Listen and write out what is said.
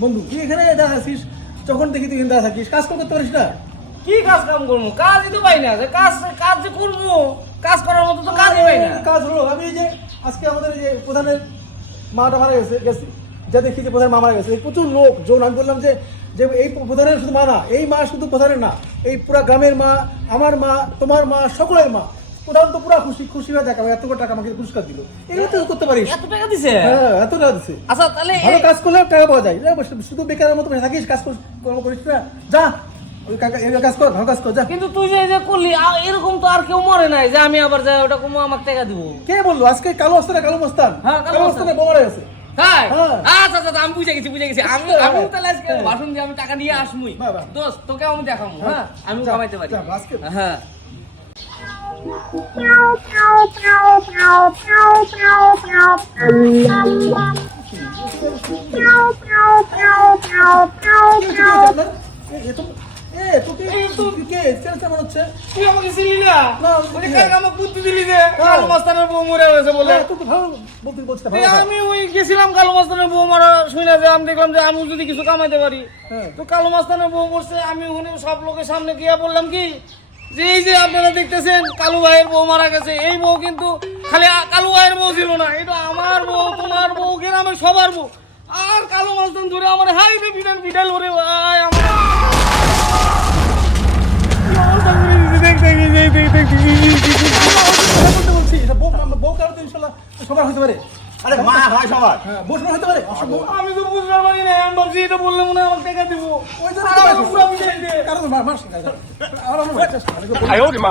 বন্ধু তুই এখানে দাঁড়া আছিস যখন দেখি তুই দাঁড়া থাকিস কাজ করতে পারিস না? কি কাজ কাম করব? কাজই তো পাই না যে কাজ কাজ যে করব কাজ করার মতো তো কাজই পাই না। কাজ হলো আমি এই যে আজকে আমাদের এই যে প্রধানের মাটা মারা গেছে গেছি যা দেখি যে প্রধান মা মারা গেছে প্রচুর লোক জন আমি বললাম যে যে এই প্রধানের শুধু মা না এই মা শুধু প্রধানের না এই পুরা গ্রামের মা আমার মা তোমার মা সকলের মা প্রধান তো পুরা খুশি খুশি হয়ে দেখা এত টাকা আমাকে পুরস্কার দিল। এগুলো তো করতে পারিস। এত টাকা দিছে? হ্যাঁ এত টাকা দিচ্ছে আচ্ছা তাহলে ভালো কাজ করলে টাকা পাওয়া যায়। শুধু বেকারের মতো বসে থাকিস কাজ কর্ম করিস না যা ওই কাকা- এই কাজ কর কাজ কর যা। কিন্তু তুই যে যে করলি এরকম তো আর কেউ মরে নাই যে আমি আবার যাই ওটা কমো আমাকে টাকা দিব। কে বলল? আজকে কালো অস্তানে কালো মস্তান। হ্যাঁ, কালো মস্তান। বোমারে গেছে। তাই হ্যাঁ। আচ্ছা আচ্ছা আমি বুঝে গেছি বুঝে গেছি। আমি হ্যাঁ। আমি তাহলে আজকে ভাষণ দিয়ে আমি টাকা নিয়ে আসমুই। দোস্ত তোকে আমি দেখাবো হ্যাঁ। আমি কামাইতে পারি। হ্যাঁ। আমি ওই গেছিলাম কালো মাস্তানের বউ মারা শুনে যে আমি দেখলাম যে আমি যদি কিছু কামাইতে পারি। তো কালো মাস্তানের বউ মরছে আমি ওখানে সব লোকের সামনে গিয়া বললাম কি যে এই যে আপনারা দেখতেছেন কালু ভাইয়ের বউ মারা গেছে এই বউ কিন্তু খালি কালু ভাইয়ের বউ ছিল না এটা আমার বউ তোমার বউ গ্রামের সবার বউ আর কালো মাস্তান ধরে আমার হাই রে বিড়াল বিড়াল ওরে ভাই আমার সবার হতে পারে আরে মা হয় সবার হ্যাঁ হতে পারে আমি তো আমি ভাবছি এটা বললে মনে হয় আমাকে টাকা দিব ওই জন্য। পুরো বুঝাই দে। কারও মার মার আমার আয় ওরে মা